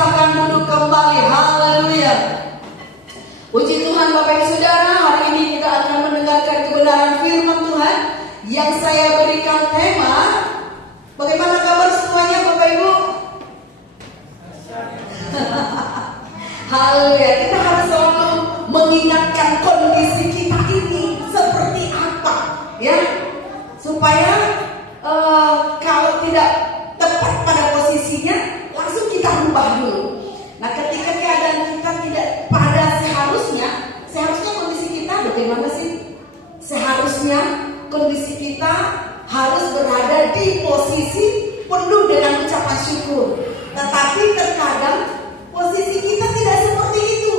silakan duduk kembali. Haleluya. Puji Tuhan Bapak Ibu Saudara, hari ini kita akan mendengarkan kebenaran firman Tuhan yang saya berikan tema. Bagaimana kabar semuanya Bapak Ibu? Haleluya. Kita harus selalu mengingatkan kondisi kita ini seperti apa, ya, supaya kalau tidak tepat pada posisinya, langsung kita rubah dulu. Nah, ketika keadaan kita tidak pada seharusnya kondisi kita bagaimana sih? Seharusnya kondisi kita harus berada di posisi penuh dengan ucapan syukur. Tetapi terkadang posisi kita tidak seperti itu.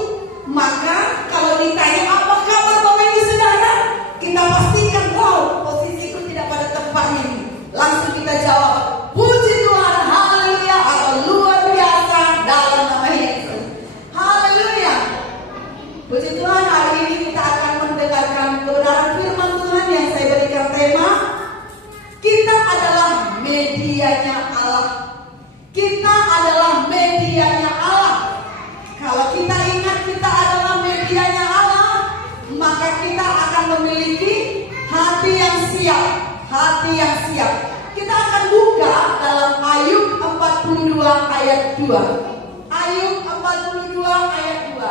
Maka kalau ditanya apa kabar Bapak Ibu Saudara, kita pastikan, wow, posisiku tidak pada tempatnya nih. Langsung kita jawab, puji Tuhan, haleluya, atau luar biasa dalam nama Yesus. Haleluya. Puji Tuhan, hari ini kita akan mendengarkan kebenaran firman Tuhan yang saya berikan tema, kita adalah medianya Allah. Kita adalah medianya Allah. Kalau kita ingat kita adalah medianya Allah, maka kita akan memiliki hati yang siap. Hati yang siap. Kita akan buka dalam Ayub 42 ayat 2. Ayub 42 ayat 2.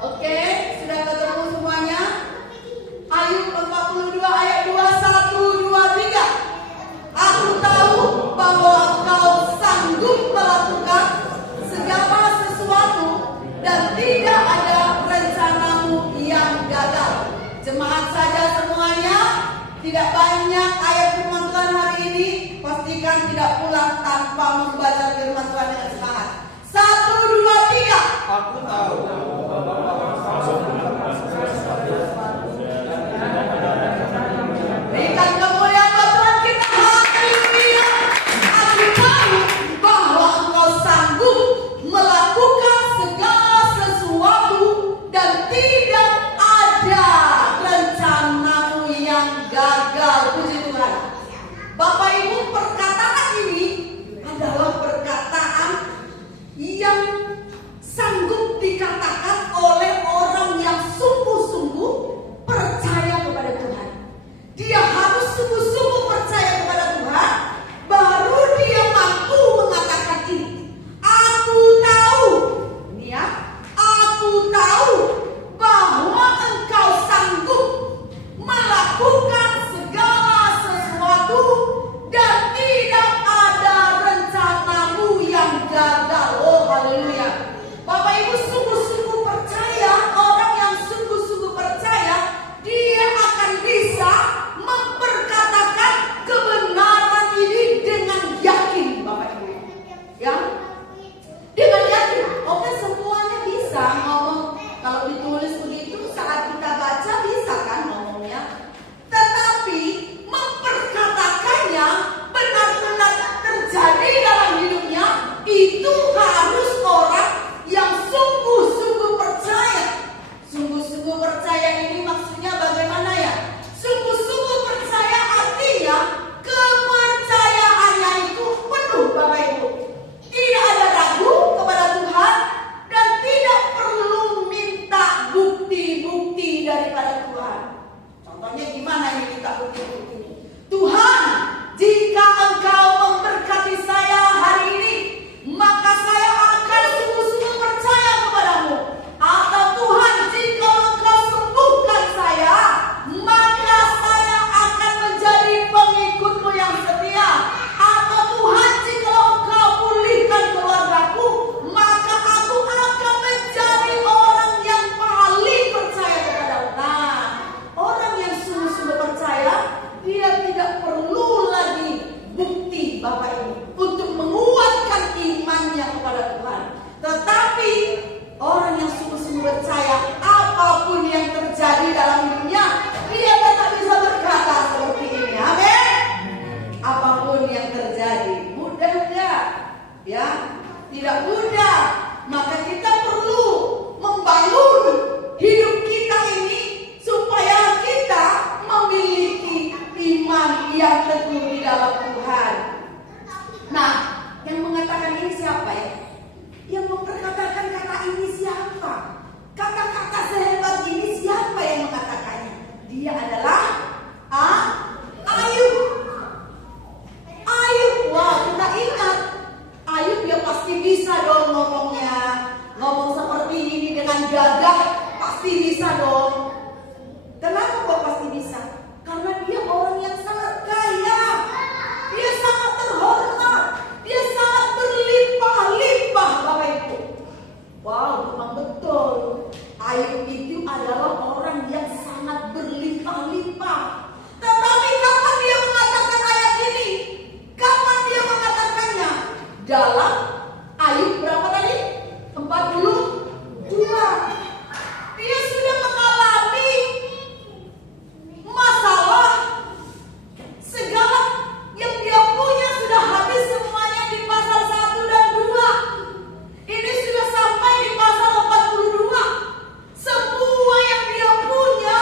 Oke, sudah ketemu semuanya? Ayub 42 ayat 2, 1, 2, 3. Aku tahu bahwa Engkau sanggup melakukan segala sesuatu dan tidak ada rencanamu yang gagal. Jemaat saja semuanya, tidak banyak ayat firman Tuhan hari ini. Pastikan tidak pulang tanpa membaca firman Tuhan dengan semangat. 1, 2, 3. Aku tahu. Berikan kemuliaan buat Tuhan kita. Haleluya. Aku tahu bahwa Engkau sanggup melakukan segala sesuatu dan tidak ada rencanamu yang gagal. Puji Tuhan. Bapak Ibu, perkataan ini adalah perkataan yang sanggup dikatakan oleh orang yang sungguh-sungguh percaya kepada Tuhan. Dia harus sungguh-sungguh percaya kepada Tuhan, baru dia mampu mengatakan ini. Aku tahu, ini ya, aku tahu bahwa Engkau sanggup melakukan segala sesuatu dan tidak ada rencanamu yang gagal. Oh, haleluya. Bapak Ibu sungguh-sungguh percaya, orang yang sungguh-sungguh percaya, dia akan bisa memperkatakan kebenaran ini dengan yakin, Bapak Ibu. Ya, dengan yakin. Oke, semuanya bisa ngomong. Kalau ditulis begitu, saat kita baca bisa kan ngomongnya. Tetapi memperkatakannya benar-benar terjadi dalam hidupnya, itu harus orang yang sungguh-sungguh percaya. Sungguh-sungguh percaya ini maksudnya bagaimana ya? Sungguh-sungguh percaya artinya kepercayaannya itu penuh, Bapak Ibu. Tidak ada ragu kepada Tuhan dan tidak perlu minta bukti-bukti daripada Tuhan. Contohnya gimana ini minta bukti-bukti? Tuhan, jika Engkau memberkati saya hari ini, maka saya akan sungguh-sungguh percaya kepadamu. Atau Tuhan, jika Engkau sembuhkan saya, maka saya akan menjadi pengikut-Mu yang setia. Atau Tuhan, jika Engkau pulihkan keluargaku, maka aku akan menjadi orang yang paling percaya kepadamu. Nah, orang yang sungguh-sungguh percaya, dia tidak perlu lagi bukti, Bapak Ibu, untuk menguatkan imannya kepada Tuhan. Tetapi orang yang sungguh-sungguh percaya, apapun yang terjadi dalam hidupnya, dia tetap bisa berkata seperti ini. Amin. Apapun yang terjadi, mudah enggak? Ya, tidak mudah. Maka kita perlu membangun hidup kita ini supaya kita memiliki iman yang teguh di dalam Tuhan. Nah, yang mengatakan ini siapa ya? yang memperkatakan kata ini siapa? Kata-kata sehebat ini siapa yang mengatakannya? Dia adalah Ayub. Ayub, wah kita ingat Ayub, dia pasti bisa dong ngomongnya. Ngomong seperti ini dengan gagah, pasti bisa dong. Kenapa kok pasti bisa? Karena dia orang yang sangat kaya. Dia sangat terhormat. Dia sangat berlimpah-limpah, Bapak Ibu. Wow, memang betul. Ayub itu adalah orang yang sangat berlimpah-limpah. Tetapi kapan dia mengatakan ayat ini? Kapan dia mengatakannya? Dalam Ayub berapa tadi? 42. Dia sudah mengalami masalah. Segala yang dia punya sudah habis semuanya di pasal 1 dan 2. Ini sudah sampai di pasal 42. Semua yang dia punya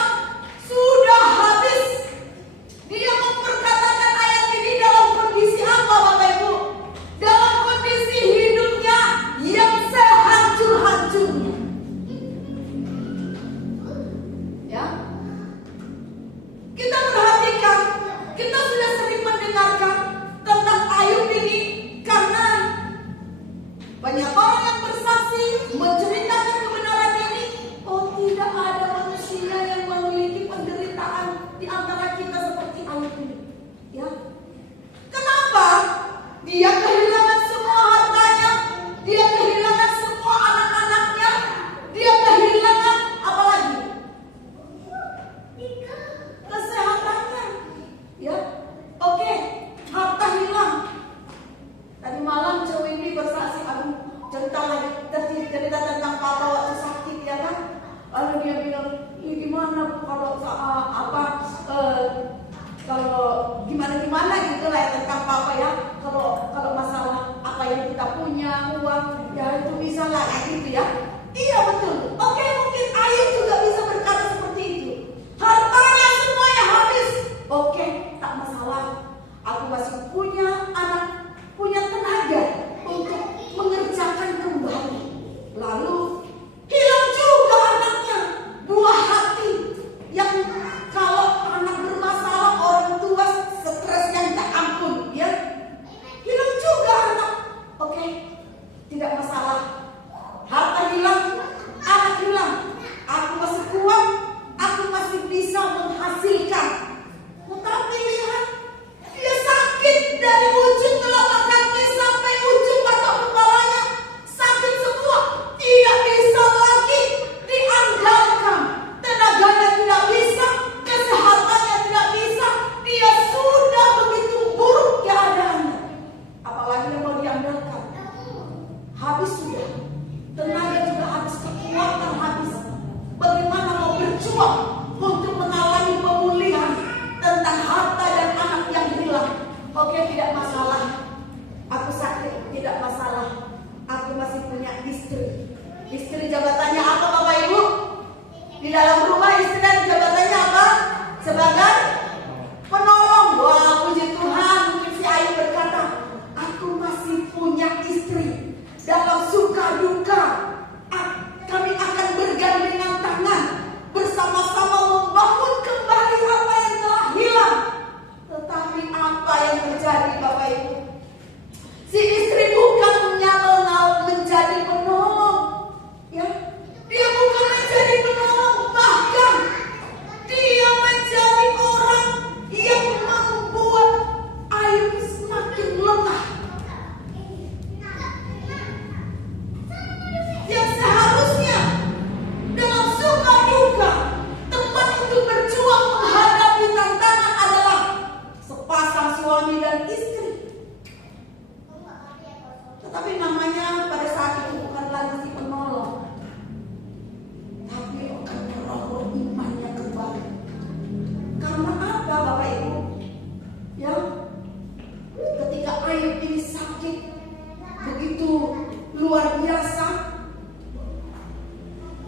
sudah habis. Dia memperkatakan ayat ini dalam kondisi apa, Bapak Ibu? Dalam kondisi hidupnya yang sehancur-hancurnya. Ya. Kita perhatikan, kita sudah sering mendengarkan tentang Ayub ini karena banyak orang yang bersaksi menceritakan kebenaran ini. Oh, tidak ada manusia yang memiliki penderitaan di antara kita seperti Ayub ini. Ya. Kenapa? Dia kehilangan semua hartanya, dia kehilangan semua anak-anaknya, dia kehilangan apa lagi? Kesehatannya. Ya. Oke, harta hilang. Tadi malam cewek ini bersaksi, aduh, cerita lagi, cerita tentang papa waktu sakit, ya kan? Lalu dia bilang, ini gimana Bu, kalau kalau gimana gitu lah ya tentang papa ya. Kalau masalah apa yang kita punya, uang, ya itu bisa lah ya gitu ya. Iya betul. Oke, mungkin Ayub juga bisa berkata seperti itu. Hartanya semuanya habis. Oke, tak masalah. Aku masih punya anak, punya tenaga untuk mengerjakan kembali. Lalu hilang juga anaknya. Buah hati yang kalau anak bermasalah, orang tua stres yang tak ampun, ya. Hilang juga anak. Oke, tidak masalah. Harta hilang, anak hilang. Aku masih kuat, aku masih bisa menghasilkan. Tetapi lihat, dia sakit dari ujung telapak kaki sampai ujung batang kepalanya. Sakit semua, tidak bisa lagi diandalkan. Tenaganya tidak bisa, kesehatannya tidak bisa. Dia sudah begitu buruk keadaannya. Apalagi yang mau diandalkan. Habis sudah. Tenaga juga habis, kekuatan habis. Bagaimana mau berjuang untuk mengalami pemulihan tentang harta dan anak yang hilang? Oke, tidak masalah. Aku sakit, tidak masalah. Aku masih punya istri. Istri jabatannya apa, Bapak Ibu? Di dalam rumah istri dan jabatannya apa? Sebagai penolong. Wah, puji Tuhan. Mungkin si Ayub berkata, aku masih punya istri. Dalam suka duka, kami akan bergandengan tangan, bersama-sama membangun kembali apa yang telah hilang. Tetapi apa yang terjadi, Bapak Ibu? Si istri bukan menjadi penolong, ya. Dia bukan menjadi penolong, bahkan dia menjadi orang yang membuat Ayub semakin lemah. Yang seharusnya dalam suka duka tempat untuk berjuang menghadapi tantangan adalah sepasang suami dan istri. Tetapi namanya pada saat itu bukan lagi si penolong, tapi akan merogoh imannya kembali. Karena apa, Bapak Ibu? Ya, ketika Ayub ini sakit begitu luar biasa,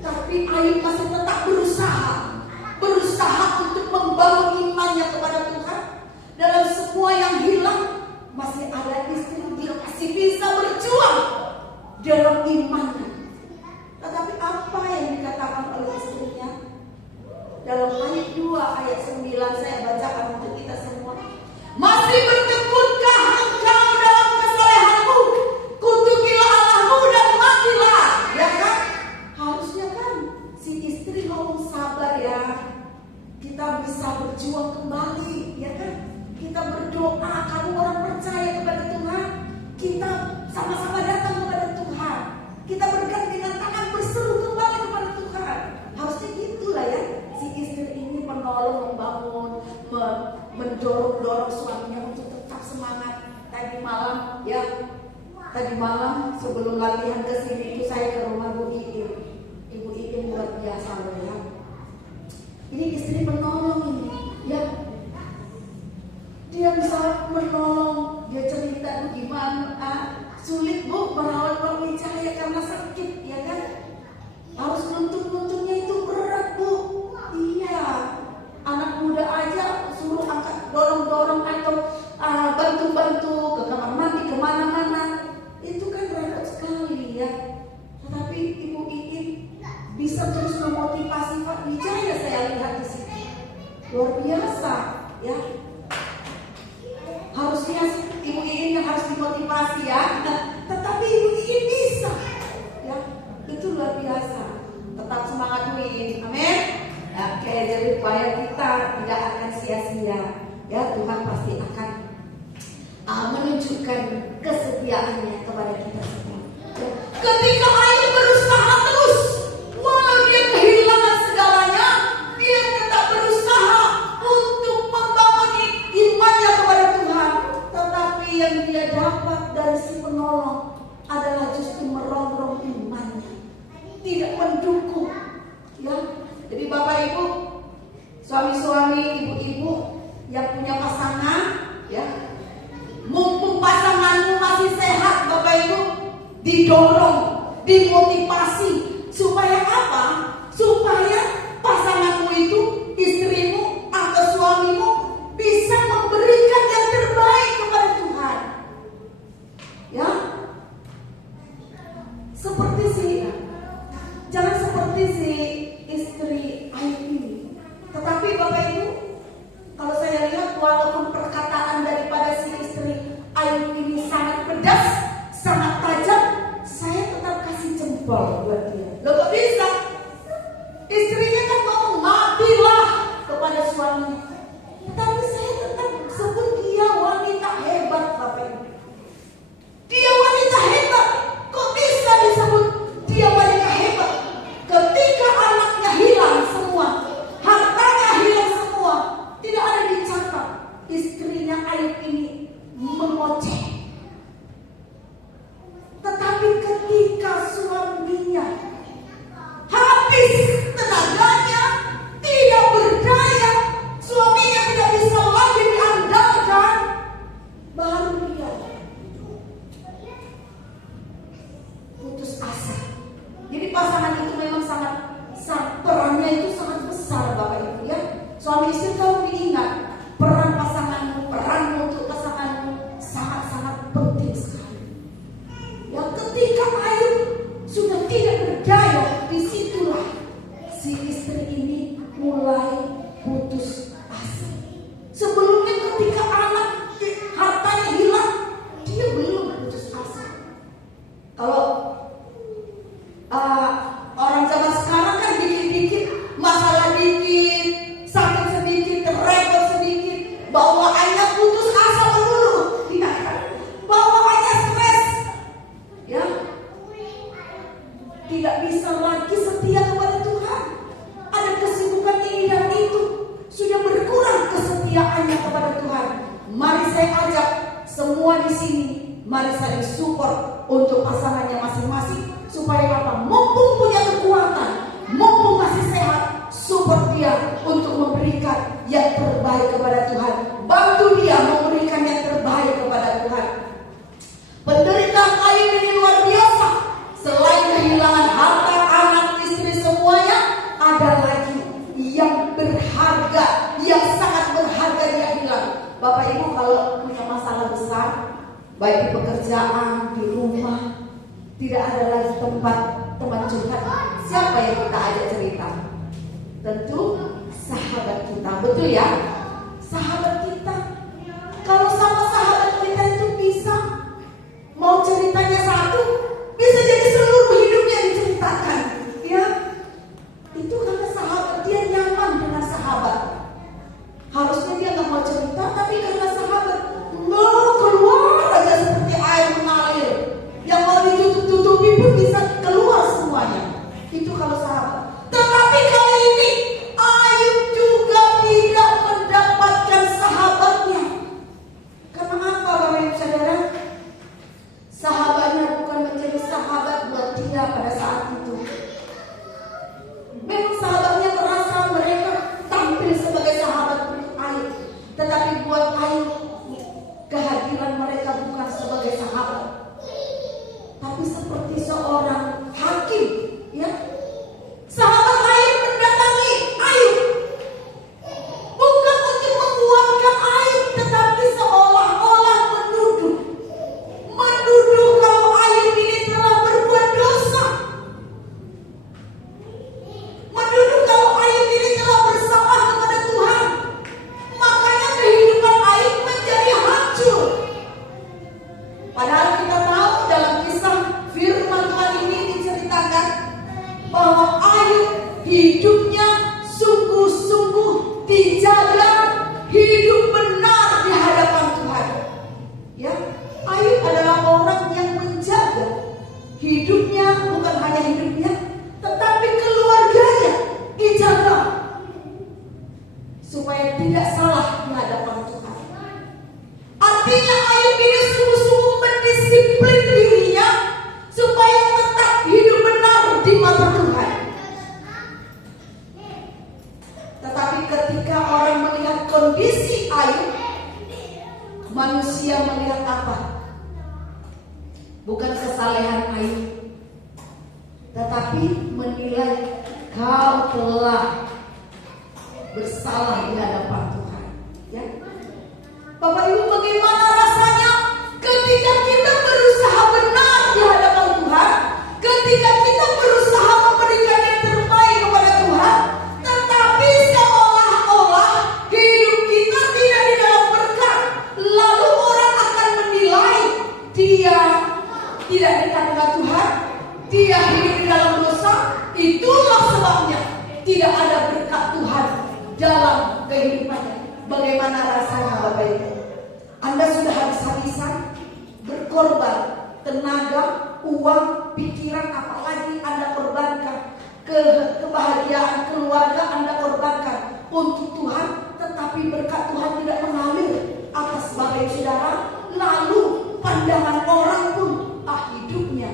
tapi Ayub masih tetap berusaha untuk membangun imannya kepada Tuhan. Dalam semua yang hilang, masih ada istri, dia masih bisa berjuang. dalam imannya. Tetapi apa yang dikatakan oleh istrinya? Dalam ayat 2 ayat 9 saya bacakan untuk kita semua. Masih bertekunkah engkau dalam kesalehanmu? Kutukilah Allahmu dan matilah. Ya kan? Harusnya kan si istri ngomong sabar ya. Kita bisa berjuang kembali, ya kan? Kita berdoa, kamu orang percaya kepada Tuhan. Kita sama-sama datang kepada Tuhan. Kita bergandengan tangan berseru kembali kepada Tuhan. Harusnya gitulah ya. Si istri ini menolong, membangun, mendorong suaminya untuk tetap semangat. Tadi malam sebelum latihan ke sini itu saya ke rumah Bu Iin. Ibu Iin luar biasa loh ya. Ini istri menolong ini, ya. Dia bisa menolong. Dia cerita gimana sulit Bu merawat Pak Wijaya karena sakit, ya kan? Harus nuntun-nuntunnya itu berat Bu. Iya. Anak muda aja suruh angkat, dorong-dorong atau bantu-bantu ke kamar mandi kemana-mana. Itu kan berat sekali ya. Tetapi Ibu Iin bisa terus memotivasi Pak Wijaya, saya lihat di sini. Luar biasa ya. Harusnya Ibu Iin yang harus dimotivasi ya. Tetapi Ibu Iin bisa ya. Itu luar biasa. Tetap semangat Bu Iin. Amin. Oke, jadi upaya kita tidak akan sia-sia. Ya, Tuhan pasti akan menunjukkan kesetiaannya kepada kita semua. Ketika Ayub berusaha terus, walau dia kehilangan segalanya, dia tetap berusaha untuk membangun imannya kepada Tuhan. Tetapi yang dia dapat dari si penolong adalah justru merongrong imannya, tidak mendukung. Ya, jadi Bapak Ibu, suami-suami, ibu-ibu yang punya pasangan, ya, mumpung pasanganmu masih sehat, Bapak Ibu, didorong, dimotivasi supaya apa? Supaya pasanganmu itu, istrimu atau suamimu bisa memberikan yang terbaik kepada Tuhan. Ya, jangan seperti si istri Ayub ini. Tetapi Bapak Ibu, kalau saya lihat walaupun perkataan daripada si istri Ayub ini sangat pedas, sangat tajam, saya tetap kasih jempol buat dia. Loh kok bisa? Istrinya kan ngomong matilah kepada suaminya. Tetapi saya tetap sebut dia wanita hebat, Bapak Ibu. Dia wanita hebat. Kok bisa disebut dia wanita hebat? Ketika anaknya hilang semua, hartanya hilang semua, tidak ada dicatat, istrinya Ayub ini mengoceh. Tetapi ketika suaminya habis tenaganya, tidak berdaya, suaminya tidak bisa lagi diandalkan, baru dia putus asa. Jadi pasangan itu memang sangat perannya itu sangat besar, Bapak Ibu ya. Suami istri kalau diingat, peran pasanganmu, peranmu untuk pasanganmu sangat-sangat penting sekali. Yang ketika Ayub sudah tidak berdaya, disitulah si istri ini mulai putus asa. Sebelumnya ketika anak hartanya hilang, dia belum putus asa. Kalau orang zaman sekarang kan dikit-dikit, masalah dikit, sakit sedikit, repot sedikit, bawaannya putus asa melulu, ya, bawaannya stres, ya, tidak bisa lagi setia kepada Tuhan. Ada kesibukan ini dan itu, sudah berkurang kesetiaannya kepada Tuhan. Mari saya ajak semua di sini, mari saling support untuk pasangannya masing-masing. Supaya apa? Mumpung punya kekuatan, mumpung masih sehat, support dia untuk memberikan yang terbaik kepada Tuhan. Bantu dia memberikan yang terbaik kepada Tuhan. Penderitaan Ayub ini luar biasa. Selain kehilangan harta, anak, istri, semuanya, ada lagi yang berharga, yang sangat berharga dia hilang. Bapak Ibu kalau punya masalah besar, baik di pekerjaan, di rumah, tidak ada lagi tempat teman curhat. Siapa yang kita ajak cerita? Tentu sahabat kita, betul ya? Sahabat kita. Kalau sama sahabat kita itu bisa, mau ceritanya satu, bisa jadi seluruh hidupnya diceritakan, ya. Itu karena sahabat, dia nyaman dengan sahabat. Harusnya dia nggak mau cerita, tapi karena sahabat mau keluar aja seperti air mengalir. Yang mau ditutup-tutupi pun bisa keluar semuanya. Itu kalau sahabat. Tetapi kali ini Ayub juga tidak mendapatkan sahabatnya. Karena apa, Bapak Ibu Saudara? Sahabatnya bukan menjadi sahabat buat dia pada saat itu. Memang sahabatnya merasa mereka tampil sebagai sahabat untuk Ayub, tetapi buat Ayub kehadiran mereka bukan sebagai sahabat, tapi seperti seorang hakim, ya. Sahabat Ayub mendatangi Ayub bukan untuk menguatkan Ayub, tetapi seolah-olah menuduh kalau Ayub ini telah berbuat dosa, menuduh kalau Ayub ini telah bersalah kepada Tuhan. Makanya kehidupan Ayub menjadi hancur. Padahal kita tahu dalam kisah firman Tuhan ini diceritakan bahwa Ayub hidupnya sungguh-sungguh dijaga, hidup benar di hadapan Tuhan. Ya, Ayub adalah orang yang menjaga hidupnya, bukan hanya hidupnya, tetapi keluarganya dijaga supaya tidak salah di hadapan Tuhan. Artinya Ayub ini sungguh-sungguh mendisiplin dirinya supaya tetap hidup benar di mata Tuhan. Tetapi ketika orang melihat kondisi Ayub, manusia melihat apa? Bukan kesalehan Ayub, tetapi menilai kau telah bersalah di hadapan Tuhan. Ya, Bapak Ibu, bagaimana rasanya ketika kita berusaha benar di hadapan Tuhan, ketika kita berusaha memberikan yang terbaik kepada Tuhan, tetapi seolah-olah hidup kita tidak di dalam berkat, lalu orang akan menilai dia tidak dekat dengan Tuhan, dia hidup di dalam dosa. Itulah sebabnya tidak ada berkat Tuhan dalam kehidupannya. Bagaimana rasanya, Bapak Ibu? Anda sudah habis-habisan berkorban tenaga, uang, pikiran, apalagi Anda korbankan kebahagiaan keluarga Anda korbankan untuk Tuhan, tetapi berkat Tuhan tidak mengalir atas Bapak Ibu Saudara. Lalu pandangan orang pun hidupnya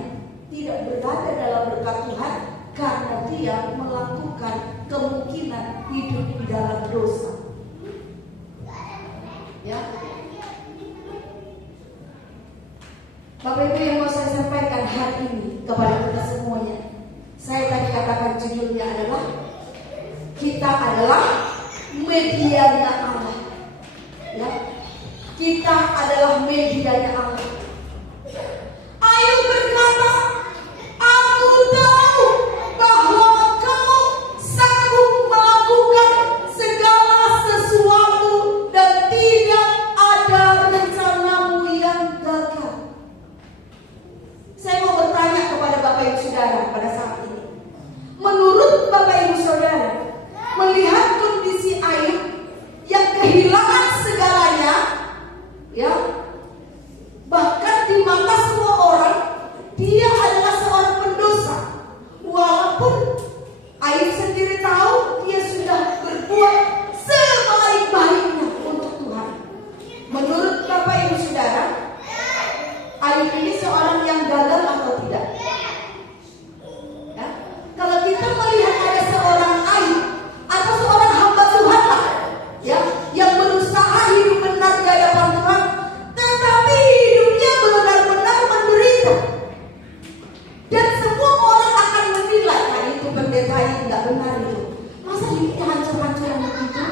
tidak berada dalam berkat Tuhan karena dia melakukan kemungkinan hidup di dalam dosa. Ya, Bapak Ibu yang mau saya sampaikan hari ini kepada kita semuanya, saya tadi katakan judulnya adalah kita adalah medianya Allah. Ya, kita adalah medianya Allah. Ayub berkata, aku tahu bahwa kau sanggup melakukan segala sesuatu dan tidak ada rencanamu yang gagal. Saya mau bertanya kepada Bapak Ibu Saudara pada saat ini. Menurut Bapak Ibu Saudara, melihat kondisi Ayub yang kehilangan segalanya, ya, bahkan di mata semua orang dia adalah seorang pendosa, walaupun Ayub sendiri tahu dia sudah berbuat sebaik-baiknya untuk Tuhan. Menurut Bapak Ibu Saudara, Ayub ini seorang yang gagal atau tidak? Ya, kalau kita melihat ada seorang Ayub atau seorang hamba Tuhan lah, ya, yang berusaha hidup benar di hadapan Tuhan, tetapi hidupnya benar-benar menderita, dan semua orang akan menilai, nah itu pendeta ini nggak benar itu, masa hidupnya hancur-hancuran begitu,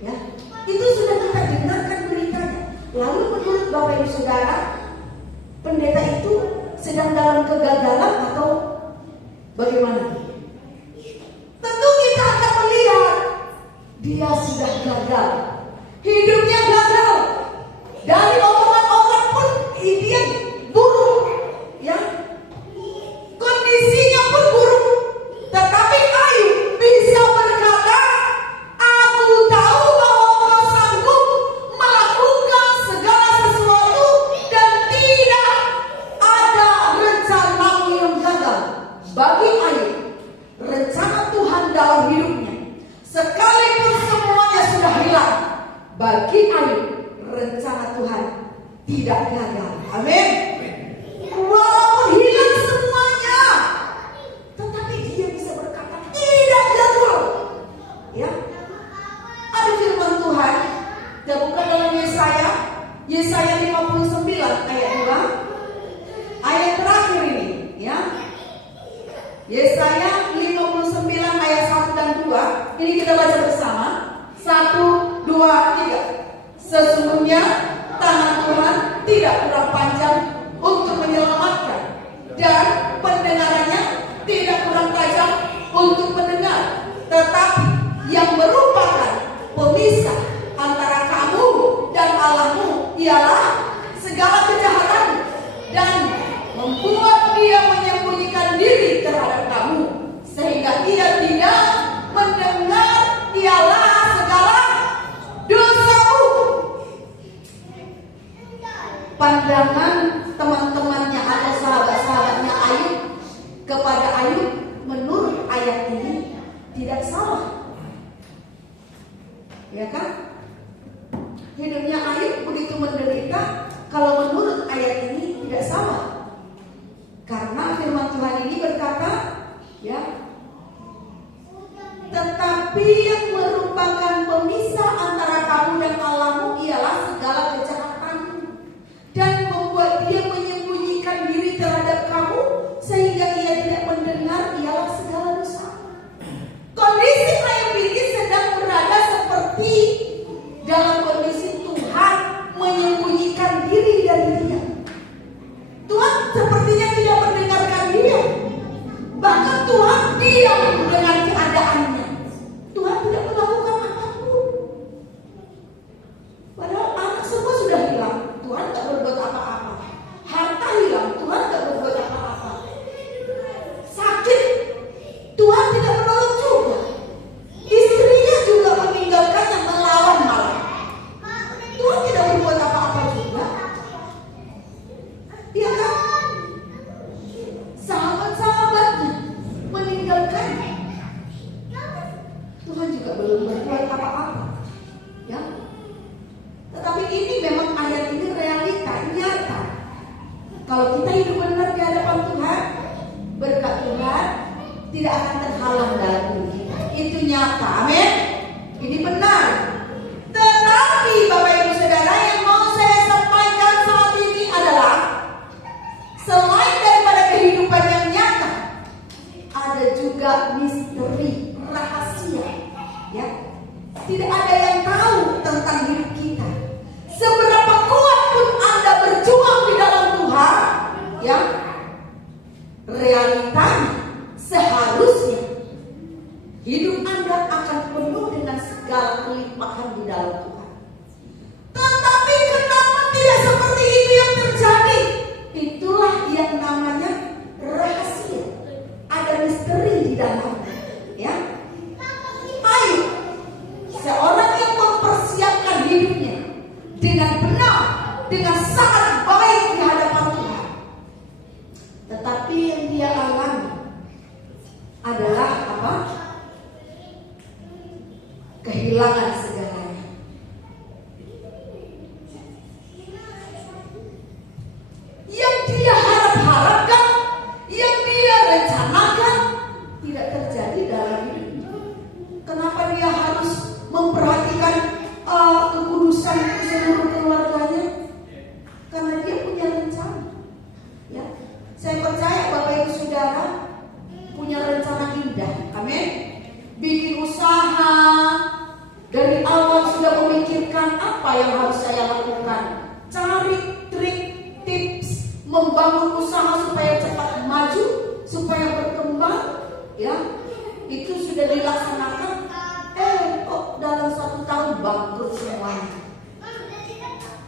ya, itu sudah kita dengarkan beritanya. Lalu menurut Bapak Ibu Saudara, pendeta itu sedang dalam kegagalan atau bagaimana? Tentu kita akan melihat dia sudah gagal, hidupnya gagal, dari omongan orang pun dia buruk, ya, kondisinya pun buruk. Tetapi Ayub bisa berkata, aku tahu bahwa Engkau sanggup melakukan segala sesuatu dan tidak ada rencanamu yang gagal. Bagi Ayub, rencana Tuhan dalam hidupnya, sekalipun semuanya sudah hilang, bagi Ayub rencana Tuhan tidak gagal. Amin. Walaupun hilang semuanya, tetapi dia bisa berkata tidak gagal. Ya, ada firman Tuhan, kita buka dalam Yesaya 59 ayat 2, ayat terakhir ini, ya. Yesaya 59 ayat 1 dan 2. Ini kita baca bersama. 1, 2, 3. Sesungguhnya tangan Tuhan tidak kurang panjang untuk menyelamatkan, dan pendengarannya tidak kurang tajam untuk mendengar. Tetapi yang merupakan pemisah antara kamu dan Allahmu ialah segala kejahatan, dan membuat dia menyembunyikan diri terhadap kamu, sehingga ia tidak mendengar ialah segala dosamu. Pandangan teman-temannya atau sahabat-sahabatnya Ayub kepada Ayub menurut ayat ini tidak salah, ya kan? Hidupnya Ayub begitu menderita, kalau menurut ayat ini tidak salah. Karena firman Tuhan ini berkata, ya, tetapi yang merupakan pemisah antara kamu dan Allahmu ialah segala kejahatanmu, dan membuat dia menyembunyikan diri terhadap kamu, sehingga ia tidak mendengar ialah segala dosa. Kondisi Ayub ini sedang berada seperti dalam kondisi Tuhan menyembunyikan diri dari dia. Tuhan sepertinya tidak mendengarkan dia. Bahkan Tuhan diam dengan keadaannya. Tuhan tidak melakukan apapun. Padahal anak semua sudah hilang, Tuhan tak berbuat apa-apa. Harta hilang, Tuhan tak berbuat apa-apa. Sakit, Tuhan tidak menolong juga. Istrinya juga meninggalkannya, melawan malah. Tuhan tidak berbuat apa-apa juga. Iya kan? Sahabat-sahabatnya meninggalkannya, Tuhan juga belum berbuat apa-apa, ya. Tetapi ini memang ayat ini realita nyata. Kalau kita hidup benar di hadapan Tuhan, berkat Tuhan tidak akan terhalang dalam hidup kita. Itu nyata, amin. Ini benar. Tetapi Bapak Ibu Saudara, yang mau saya sampaikan saat ini adalah, selain daripada kehidupan yang nyata, ada juga misteri, rahasia, ya. Tidak ada yang tahu tentang hidup kita. Seberapa kuat pun Anda berjuang di dalam Tuhan, ya, realitanya seharusnya hidup Anda akan penuh dengan segala kelimpahan di dalam Tuhan. Tetapi kenapa tidak seperti itu yang terjadi? Itulah yang namanya rahasia. Ada misteri di dalamnya, ya. Ayub, seorang yang mempersiapkan hidupnya dengan benar, dengan sangat baik di hadapan Tuhan. Tetapi yang dia alami adalah apa? Kehilangan segalanya. Yang dia harap-harapkan, yang dia rencanakan, tidak terjadi dalam hidupnya. Kenapa dia harus memperhatikan kekudusan seluruh keluarganya? Karena dia punya rencana, ya. Saya percaya Bapak Ibu Saudara punya rencana indah, amin. Bikin usaha, dari awal sudah memikirkan apa yang harus saya lakukan, cari trik, tips membangun usaha supaya sudah dilaksanakan, kok dalam 1 tahun bangkrut semuanya.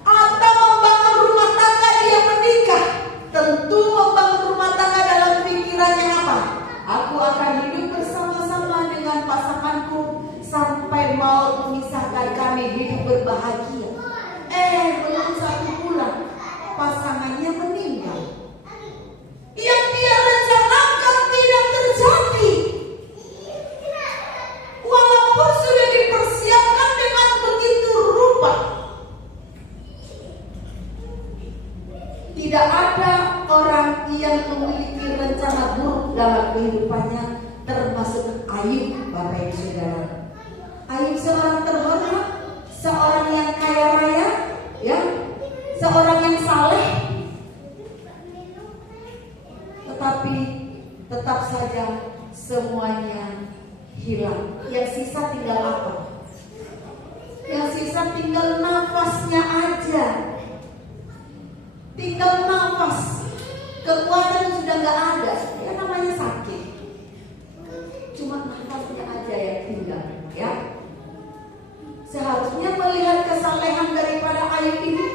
Atau membangun rumah tangga dia menikah, tentu membangun rumah tangga dalam pikirannya apa? Aku akan hidup bersama-sama dengan pasanganku sampai mau memisahkan kami hidup berbahagia. Belum 1 bulan pasangannya meninggal. Yang dia rencanakan tidak terjadi. Walaupun sudah dipersiapkan dengan begitu rupa. Tidak ada orang yang memiliki rencana buruk dalam kehidupannya, termasuk Ayub, Bapak Ibu Saudara. Ayub seorang terhormat, seorang yang kaya raya, ya, seorang yang saleh, tetapi tetap saja semuanya hilang. Yang sisa tinggal apa? Yang sisa tinggal nafasnya aja. Tinggal nafas. Kekuatan sudah gak ada. Ya namanya sakit. Cuma nafasnya aja yang tinggal, ya. Seharusnya melihat kesalehan daripada Ayub ini,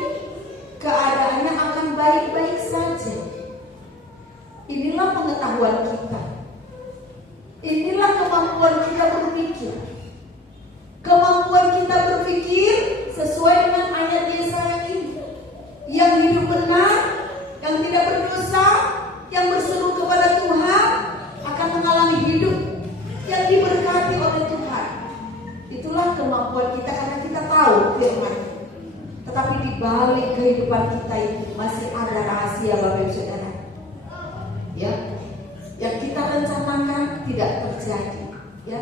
keadaannya akan baik-baik saja. Inilah pengetahuan kita. Inilah kemampuan kita berpikir. Kemampuan kita berpikir sesuai dengan ayat Yesaya ini. Yang hidup benar, yang tidak berdosa, yang berseru kepada Tuhan akan mengalami hidup yang diberkati oleh Tuhan. Itulah kemampuan kita karena kita tahu firman. Tetapi di balik kehidupan kita ini masih ada rahasia, Bapak Ibu Saudara. Ya, yang kita rencanakan tidak terjadi, ya.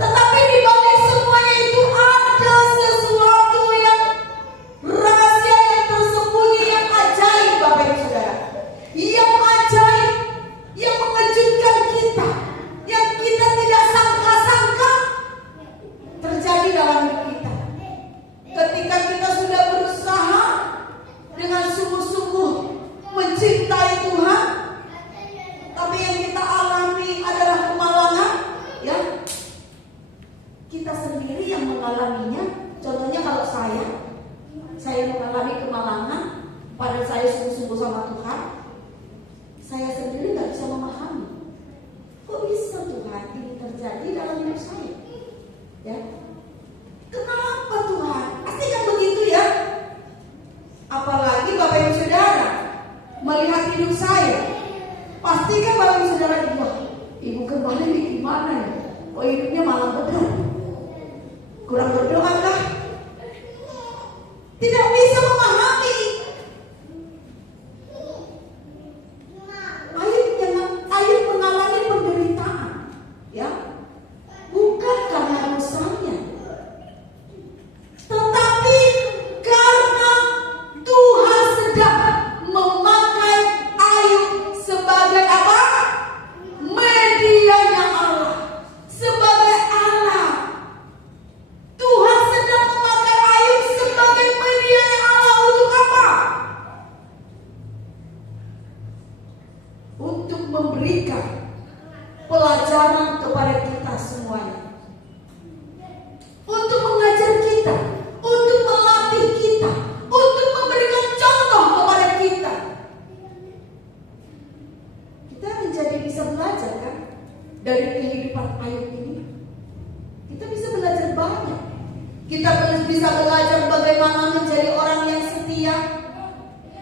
Tetapi di balik semuanya itu ada sesuatu yang rahasia yang tersembunyi, yang ajaib, Bapak Ibu Saudara. Yang ajaib, yang mengejutkan kita, yang kita tidak sangka-sangka terjadi dalam hidup kita. Ketika kita sudah berusaha dengan sungguh-sungguh mencintai Tuhan, tapi yang kita alami adalah kemalangan, ya. Kita sendiri yang mengalaminya. Contohnya kalau saya mengalami kemalangan, padahal saya sungguh-sungguh sama Tuhan, saya sendiri nggak bisa memahami. Kok bisa Tuhan ini terjadi dalam hidup saya? Ya, kenapa Tuhan? Pasti kan begitu ya. Apalagi Bapak Ibu Saudara melihat hidup saya, pasti kan Bapak Ibu Saudara juga, ibu kembali ini gimana ya? Kok hidupnya malah benar? Kurang berdoa kah? Tidak bisa memahami. Ayub mengalami penderitaan, ya, bukan karena dosanya, tetapi karena Tuhan sedang memakai Ayub sebagai apa? Medianya Allah, sebagai Allah. Tuhan sedang memakai Ayub sebagai medianya Allah untuk apa? Untuk memberikan pelajaran kepada kita semuanya, untuk mengajar kita, untuk melatih kita, untuk memberikan contoh kepada kita. Kita menjadi bisa belajar kan dari kehidupan Ayub ini. Kita bisa belajar banyak. Kita bisa belajar bagaimana menjadi orang yang setia.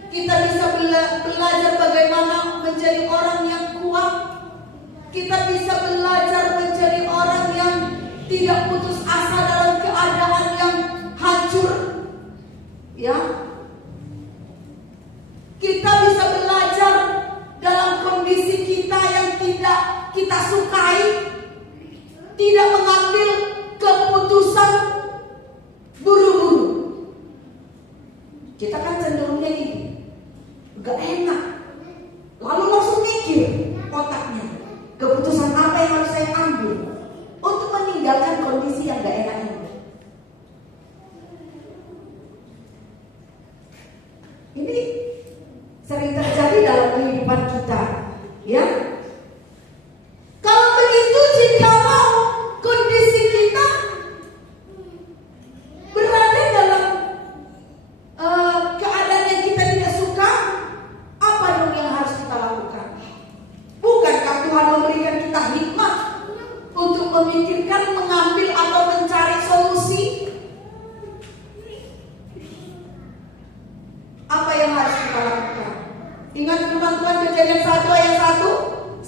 Kita bisa belajar bagaimana menjadi orang yang kuat. Kita bisa belajar menjadi orang yang tidak putus asa dalam keadaan yang hancur, ya. Kita bisa belajar dalam kondisi kita yang tidak kita sukai, tidak mengambil keputusan buru-buru. Kita kan cenderungnya gini, gak enak, lalu langsung mikir otaknya, keputusan apa yang harus saya ambil untuk meninggalkan kondisi yang gak enak ini. Ini sering terjadi dalam kehidupan kita, ya. Kalau begitu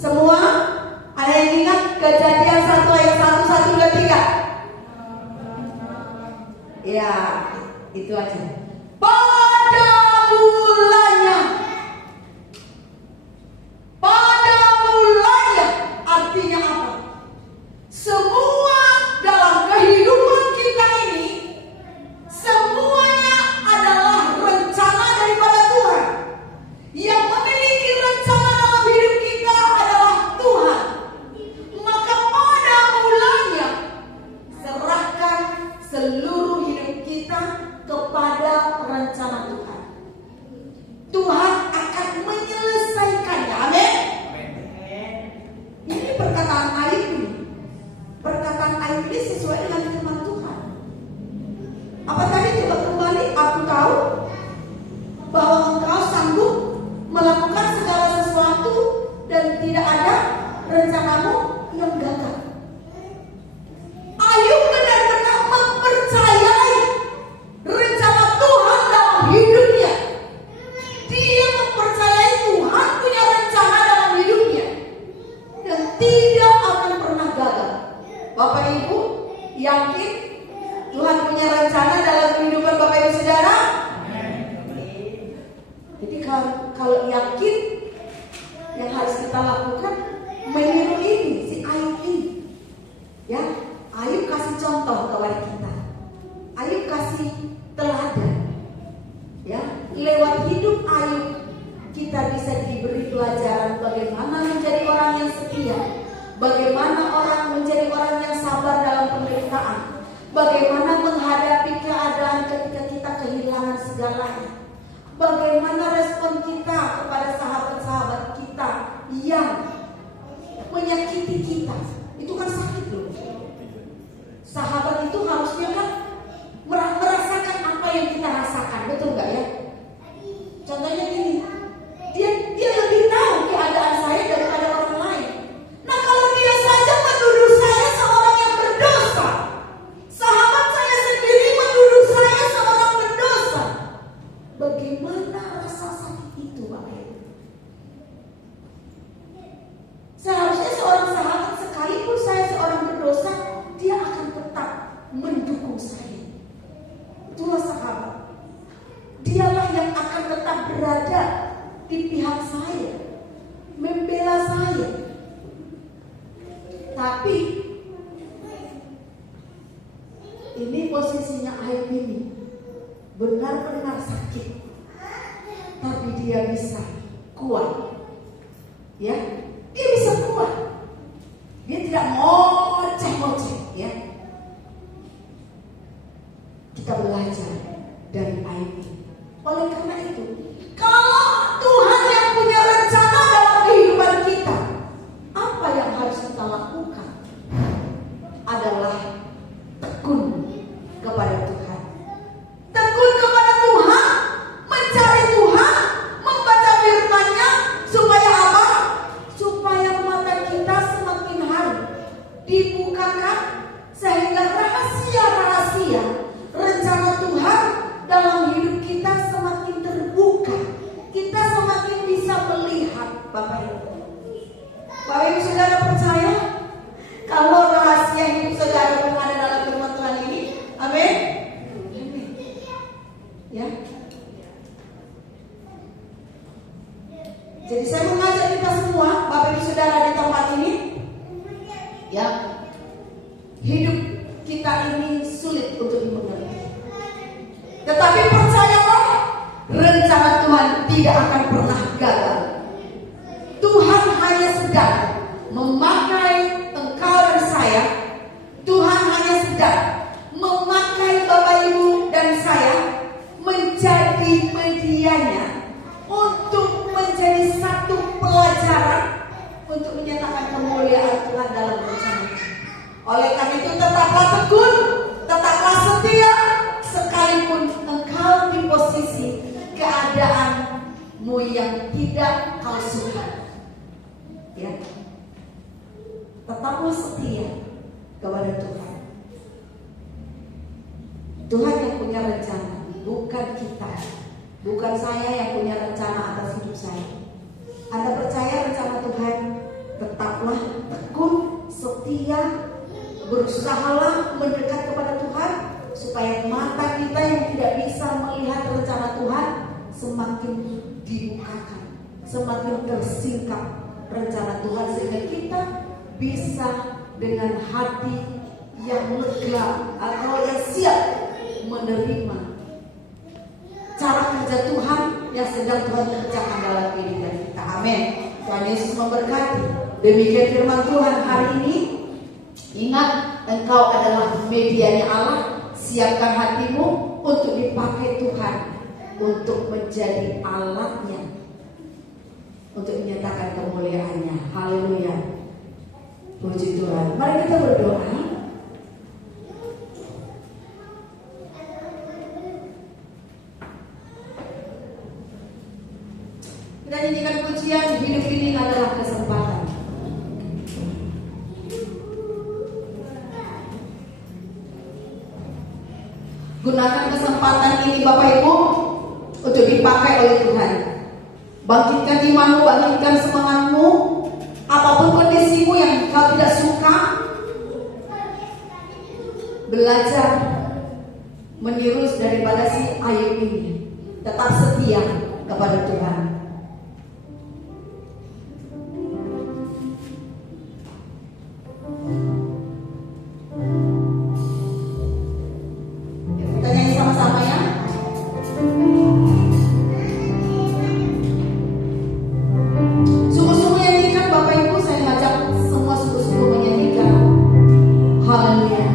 Semua ada yang ingat Kejadian 1 ayat 1, 1, 2, 3? Ya, itu aja. Pada mulanya artinya apa? Semua dalam kehidupan kita ini, semuanya adalah rencana daripada Tuhan. Yang memiliki rencana dalam hidup kita adalah Tuhan. Maka pada mulanya serahkan seluruh hidup kita kepada rencana Tuhan. Tuhan akan menyelesaikannya. Amin. Ini perkataan Ayub ini. Perkataan Ayub ini sesuai dengan firman Tuhan. Apa tadi? Coba kembali. Aku tahu bahwa engkau sanggup melakukan segala sesuatu dan tidak ada rencanamu yang gagal. Ayub benar-benar mempercayai rencana Tuhan dalam hidupnya. Dia mempercayai Tuhan punya rencana dalam hidupnya dan tidak akan pernah gagal. Bapak Ibu yakin Tuhan punya rencana dalam kehidupan Bapak Ibu Saudara? Jadi kalau yakin, yang harus kita lakukan meniru ini, si Ayub ini. Ya, Ayub kasih contoh kepada kita. Ayub kasih teladan. Ya, lewat hidup Ayub kita bisa diberi pelajaran bagaimana menjadi orang yang setia, bagaimana orang menjadi orang yang sabar dalam penderitaan, bagaimana menghadapi keadaan ketika kita kehilangan segalanya, bagaimana respon kita kepada sahabat-sahabat kita yang menyakiti kita. Itu kan sakit loh. Sahabat itu harusnya kan merasakan apa yang kita rasakan, betul nggak ya? Contohnya gini, dia lebih tahu keadaan saya daripada orang lain. Nah, kalau dia saja menuduh saya seorang yang berdosa, sahabat saya sendiri menuduh saya seorang berdosa, bagaimana rasa sakit itu, Pak? Seharusnya seorang sahabat, sekalipun saya seorang berdosa, dia akan tetap mendukung saya. Itulah sahabat. Dialah yang akan tetap berada di pihak saya, membela saya. Tapi ini posisinya Ayub ini benar-benar sakit, tapi dia bisa kuat. Ya, dia bisa kuat. Dia tidak ngoceh-ngoceh. Ya, kita belajar dari Ayub ini. Oleh karena itu, kalau Tuhan yang punya rencana dalam kehidupan kita, apa yang harus kita lakukan adalah tekun kepada Tuhan. Tekun kepada Tuhan, mencari Tuhan, membaca firman-Nya, supaya apa? Supaya mata kita semakin hari dibukakan, sehingga rahasia-rahasia rencana Tuhan dalam hidup kita semakin terbuka. Kita semakin bisa melihat, Bapak Ibu. Bapak Ibu Saudara percaya kalau rahasia hidup saudara yang ada dalam firman Tuhan ini? Amin. Ya. Jadi saya mengajak kita semua, Bapak Ibu Saudara di tempat ini, ya, hidup kita ini sulit untuk dimengerti. Tetapi percayalah, rencana Tuhan tidak akan pernah gagal. Tuhan hanya sedang memakai engkau dan saya. Tuhan hanya sedang memakai Bapak Ibu dan saya menjadi medianya untuk menjadi satu pelajaran untuk menyatakan kemuliaan Tuhan dalam rencana. Oleh karena itu, tetaplah tekun, tetaplah setia, sekalipun engkau di posisi keadaanmu yang tidak kau suka. Ya, tetaplah setia kepada Tuhan. Tuhan yang punya rencana, bukan kita, bukan saya yang punya rencana atas hidup saya. Anda percaya rencana Tuhan Berusahalah mendekat kepada Tuhan supaya mata kita yang tidak bisa melihat rencana Tuhan semakin dibukakan, semakin tersingkap rencana Tuhan, sehingga kita bisa dengan hati yang lega atau yang siap menerima cara kerja Tuhan yang sedang Tuhan kerjakan dalam kehidupan kita. Amin. Tuhan Yesus memberkati. Demikian firman Tuhan hari ini. Ingat, engkau adalah medianya Allah. Siapkan hatimu untuk dipakai Tuhan, untuk menjadi alatnya, untuk menyatakan kemuliaannya. Haleluya. Puji Tuhan. Mari kita berdoa. Kita nyanyikan pujian, hidup ini adalah kesempatan. Gunakan kesempatan ini Bapak Ibu untuk dipakai oleh Tuhan. Bangkitkan imanmu, bangkitkan semangatmu. Apapun kondisimu yang kau tidak suka, belajar meniru daripada si Ayub ini. Tetap setia kepada Tuhan. Kita nyanyi sama-sama ya. Sungguh-sungguh nyanyikan Bapak Ibu, saya ngajak semua sungguh-sungguh menyanyikan. Haleluya.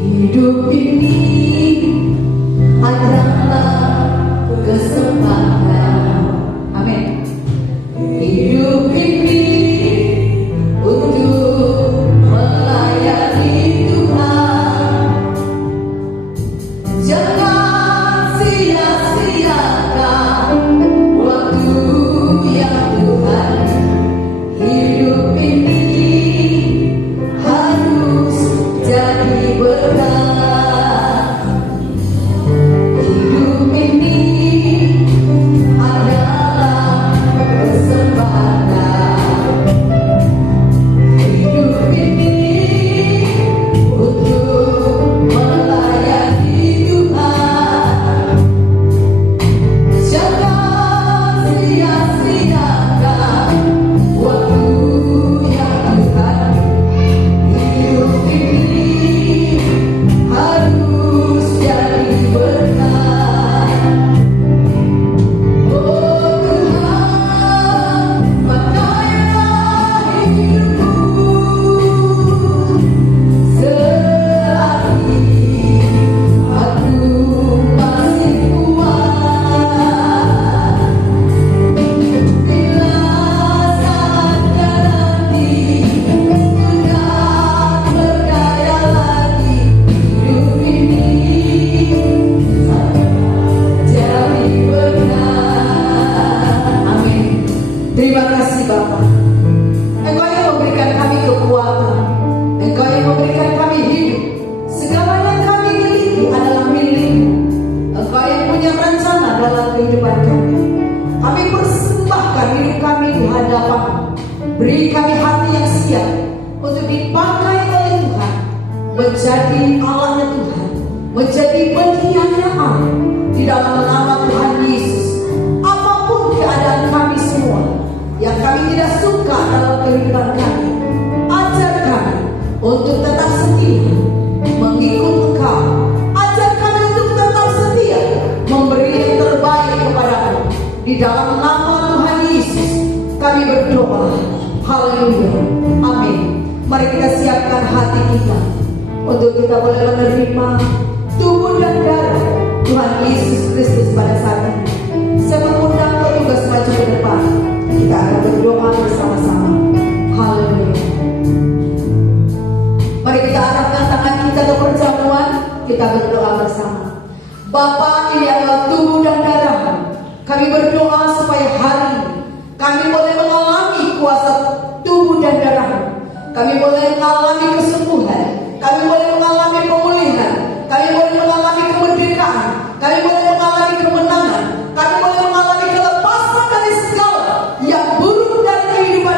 Hidup ini adalah kesempatan. Amin. Hidup ini untuk melayani Tuhan. Jangan sia-siakan waktu yang Tuhan. Hidup ini harus jadi berkah. Hidup ini adalah kesempatan. Hidup ini untuk melayani Tuhan. Jangan sia-siakan waktu yang Tuhan. Hidup ini harus jadi berkah. Oh Tuhan, pakailah hidupku selagi aku masih kuat. Bila saatnya nanti sudah berdaya lagi, hidup ini jadi berkah. Amin. Terima kasih Bapa. Engkau yang memberikan kami kekuatan, Engkau yang memberikan kami hidup. Segala yang kami miliki adalah milik-Mu. Engkau yang punya rencana dalam kehidupan kami. Kami persembahkan hidup kami di hadapan-Mu. Beri kami hati yang siap untuk dipakai oleh Tuhan, menjadi alatnya Tuhan, menjadi bagiannya Allah di dalam nama Tuhan Yesus. Apapun keadaan kami semua yang kami tidak suka dalam kehidupan kami, ajar kami untuk tetap setia mengikut Engkau. Ajar kami untuk tetap setia memberi yang terbaik kepada-Mu. Di dalam nama Tuhan Yesus kami berdoa. Haleluya. Amin. Mari kita siapkan hati kita untuk kita boleh menerima tubuh dan darah Tuhan Yesus Kristus pada saat ini. Saya mengundang petugas maju ke depan. Kita akan berdoa bersama-sama. Haleluya. Mari kita arahkan tangan kita ke perjamuan. Kita berdoa bersama. Bapa, ini adalah tubuh dan darah. Kami berdoa supaya hari ini kami boleh mengalami kuasa tubuh dan darah. Kami boleh mengalami kesembuhan. Kami boleh mengalami pemulihan. Kami boleh mengalami kemerdekaan. Kami boleh mengalami kemenangan. Kami boleh mengalami kelepasan dari segala yang buruk dari kehidupan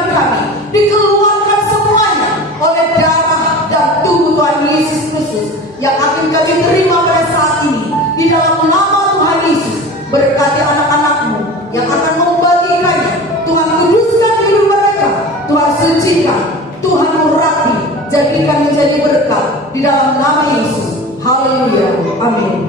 di dalam nama Yesus. Haleluya. Amin.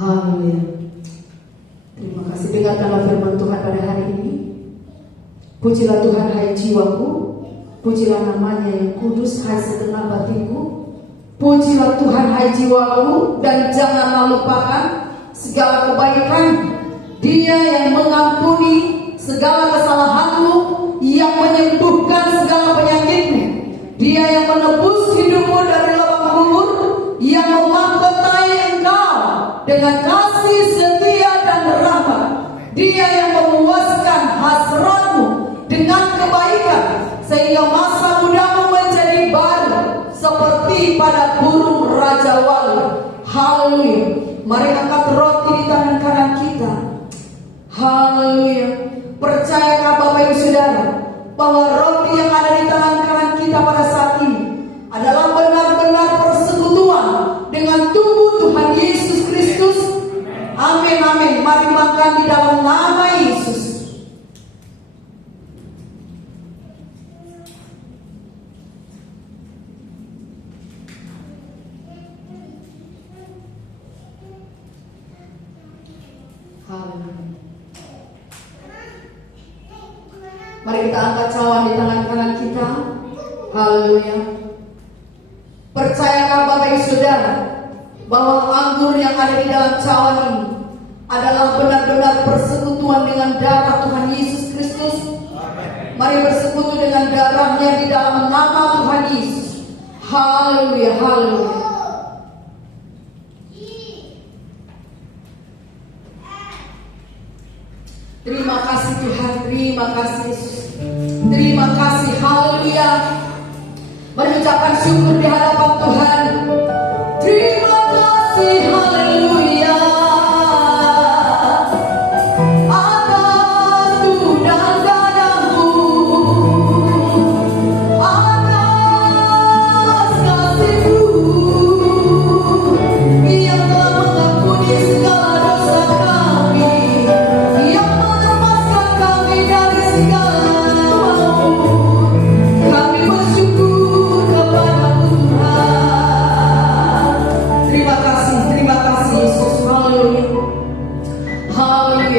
Haleluya. Terima kasih. Dengarkanlah firman Tuhan pada hari ini. Pujilah Tuhan hai jiwaku, pujilah namanya yang kudus hai segenap batinku. Pujilah Tuhan hai jiwaku, dan janganlah lupakan segala kebaikan Dia yang mengampuni segala kesalahanmu, yang menyembuhkan segala penyakitmu. Dia yang menebus hidupmu dari lubang kubur, yang memahkotai engkau dengan kasih setia dan rahmat. Dia yang memuaskan hasratmu dengan kebaikan, sehingga masa mudamu menjadi baru seperti pada burung raja wali. Haleluya. Mari angkat roti di tangan kanan kita. Haleluya. Percayakah Bapak Ibu Saudara bahwa roti yang ada di tangan kanan kita pada saat ini adalah benar-benar persekutuan dengan tubuh Tuhan Yesus Kristus. Amin, amin. Mari makan di dalam nama Yesus. Haleluya. Mari kita angkat cawan di tangan kanan kita. Haleluya. Percayakah Bapak Ibu Saudara bahwa anggur yang ada di dalam cawan ini adalah benar-benar persekutuan dengan darah Tuhan Yesus Kristus. Mari bersekutu dengan darahnya di dalam nama Tuhan Yesus. Haleluya, haleluya. Terima kasih Tuhan, terima kasih Yesus. Terima kasih, haleluya. Mengucapkan syukur di hadapan Tuhan.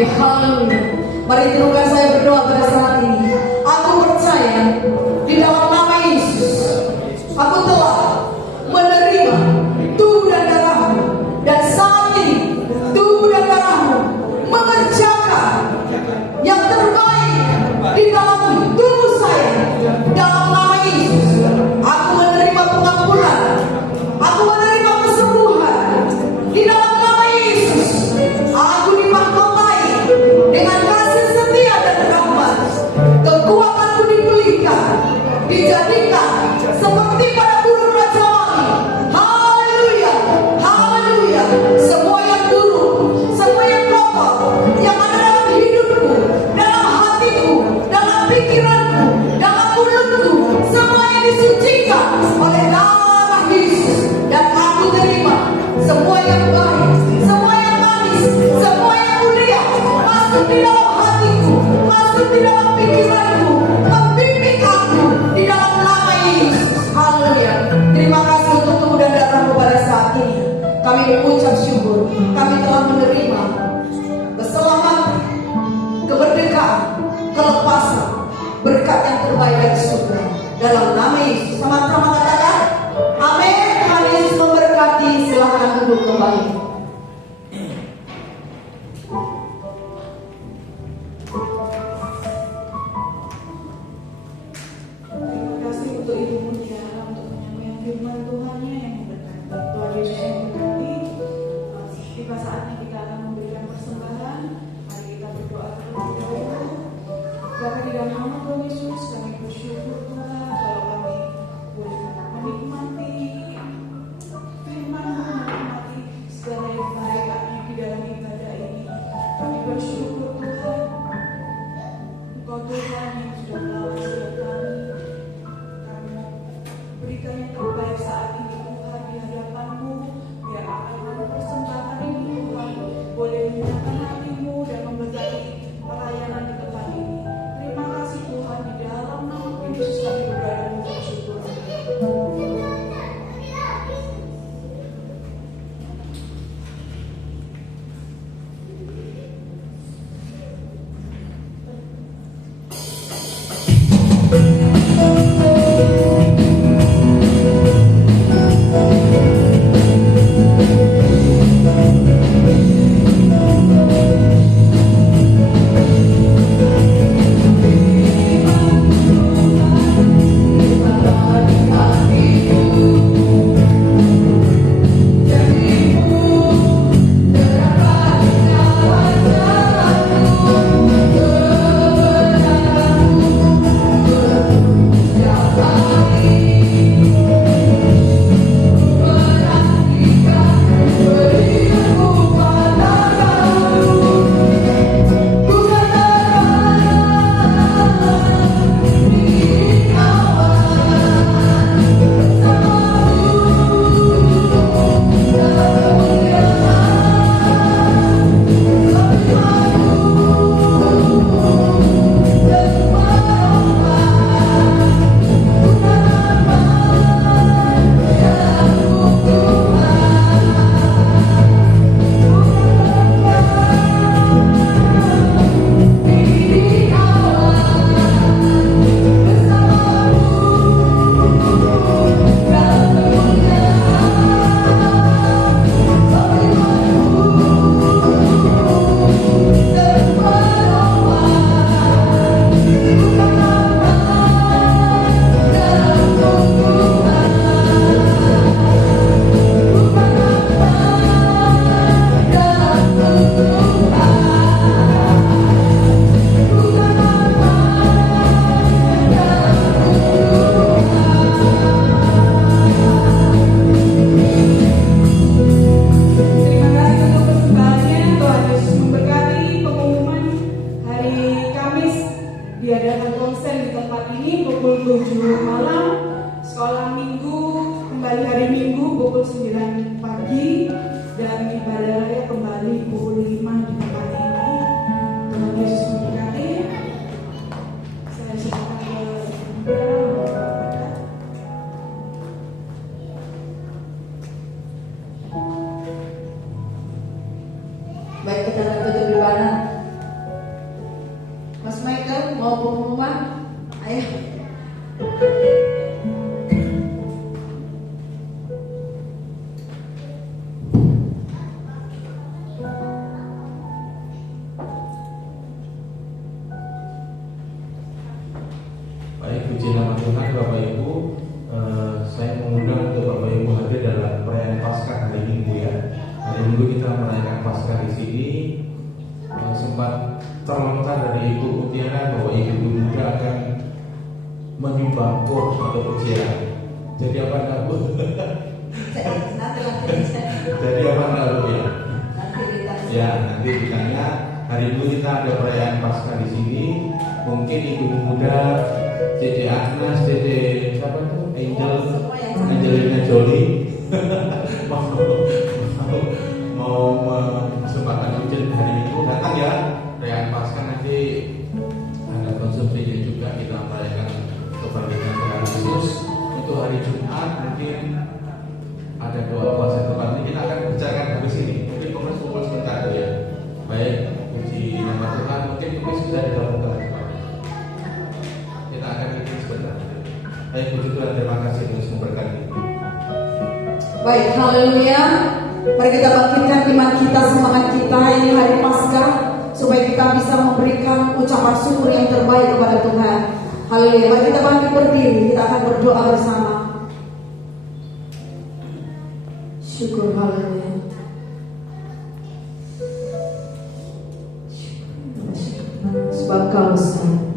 Haleluya. Mari teruskan saya berdoa pada saat ini. Aku percaya di dalam nama Yesus, aku telah menerima tubuh dan darahmu, dan saat ini tubuh dan darahmu mengerjakan yang terbaik di dalam tubuh saya. Dalam nama Yesus, aku menerima pengampunan, aku menerima kesembuhan di dalam nama Yesus. Aku dimahkotai dengan kasih setia dan rahmat. Kekuatanku dipulihkan, dijadikan seperti pada burung Raja Wali. Haleluya, haleluya. Semua yang buruk, semua yang kotor, yang ada dalam hidupku, dalam hatiku, dalam pikiranku, dalam mulutku, semua yang disucikan oleh darah Yesus. Dan aku terima semua yang baik, semua yang manis, semua yang mulia masuk di dalam hatiku, masuk di dalam pikiranku, membimbing aku di dalam nama Yesus. Haleluya. Terima kasih untuk tubuh dan darahmu pada saat ini. Kami mengucap syukur, kami telah menerima keselamatan, kemerdekaan, kelepasan, berkat yang terbaik dari surga. Dalam nama Yesus. Sama-sama katakan amin. Tuhan Yesus memberkati. Silakan duduk kembali. Terima kasih untuk Ibu Mutiara untuk menyampaikan firman Tuhannya yang memberkati. Tuhan Yesus yang memberkati. Tiba saatnya kita akan memberikan persembahan. Mari kita berdoa terlebih dahulu. Bapa di dalam nama Tuhan Yesus, kami bersyukur Tuhan kalau kami boleh menikmati firman-Mu, menikmati segala yang baik di dalam ibadah ini. Kami bersyukur Tuhan, Engkau Tuhan yang sudah melawat setiap kami. Kami berikan yang terbaik saat ini Tuhan di hadapan-Mu, biar apa yang kami persembahkan ini Tuhan boleh menyenangkan hati-Mu dan memberkati pelayanan di tempat ini. Terima kasih Tuhan, di dalam nama Yesus kami berdoa dan mengucap syukur. diadakan konser di tempat ini pukul 7 malam, sekolah minggu kembali hari Minggu pukul 9 pagi, dan ibadah raya kembali pukul 5 di tempat ini. Tuhan Yesus memberkati. Saya serahkan ke baik, kita akan tutup ibadah. mau pengumuman? Ayo. Baik, puji nama Tuhan Bapak Ibu. Saya mengundang untuk Bapak Ibu hadir dalam perayaan Paskah hari Minggu ya. Hari Minggu kita merayakan Paskah di sini. Sempat terlontar dari Ibu Mutiara bahwa Ibu Muda akan menyumbang kor atau pujian. Jadi apa enggak Bu? Jadi apa enggak Bu ya? Ya, nanti ditanya. Hari Minggu kita ada perayaan Paskah di sini. Mungkin Ibu Muda, Dede Agnes, Dede siapa tuh? Angelina Jolie mau mempersembahkan pujian hari Minggu, datang ya. Perayaan Paskah nanti ada konsumsinya juga, kita merayakan kebangkitan Tuhan Yesus. Untuk hari Jumat mungkin ada doa puasa kembali, kita akan bicarakan habis ini. Mungkin kumpul sebentar ya. Baik, puji nama Tuhan. Mungkin bisa dilakukan. Kita akan bikin sebentar. Baik, puji Tuhan, terima kasih Tuhan memberkati. Baik, haleluya. Mari kita bangkitkan iman kita, semangat kita ini hari Paskah, supaya kita bisa memberikan ucapan syukur yang terbaik kepada Tuhan. Haleluya. Mari kita bangkit berdiri, kita akan berdoa bersama. Syukur, haleluya. Sebab Kau besar.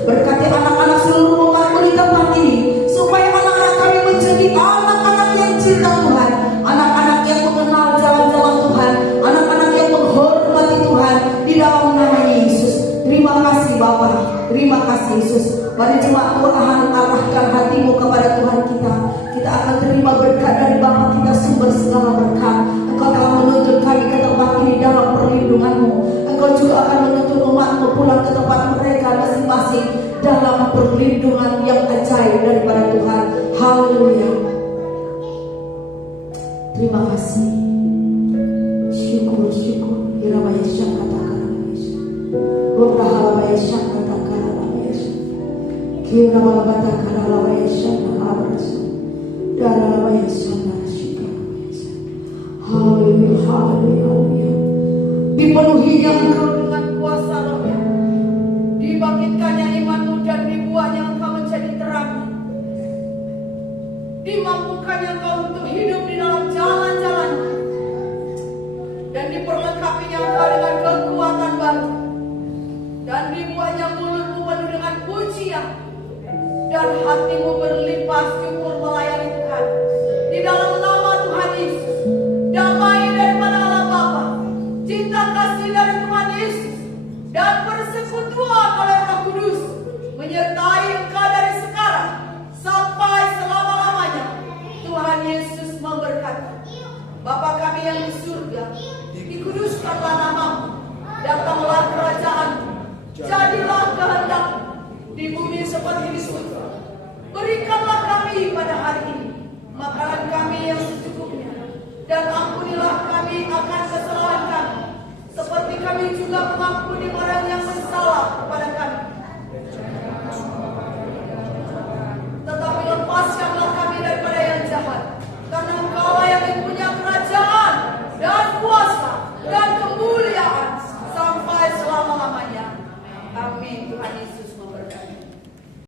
Berkati anak-anak seluruh umat di tempat ini, supaya anak-anak kami menjadi Haleluya, haleluya, haleluya. Dipenuhinya engkau dengan kuasa Roh-Nya. Dibangkitkannya imanmu dan dibuatnya engkau menjadi terang. Dimampukannya engkau untuk hidup di dalam jalan-jalan. Dan diperlengkapinya engkau dengan kekuatan baru. Dan dibuatnya mulutmu penuh dengan pujian. Dan hatimu berlimpah syukur melayani Tuhan. Di dalam nama Tuhan Yesus. Damai daripada Allah Bapa, cinta kasih dari Tuhan Yesus, dan persekutuan oleh Roh Kudus menyertai engkau dari sekarang sampai selama-lamanya. Tuhan Yesus memberkati. Bapa kami yang di surga, dikuduskanlah namamu, datanglah kerajaan-Mu, jadilah kehendak-Mu di bumi seperti di surga. Berikanlah kami pada hari ini makanan kami yang secukupnya, dan ampunilah kami akan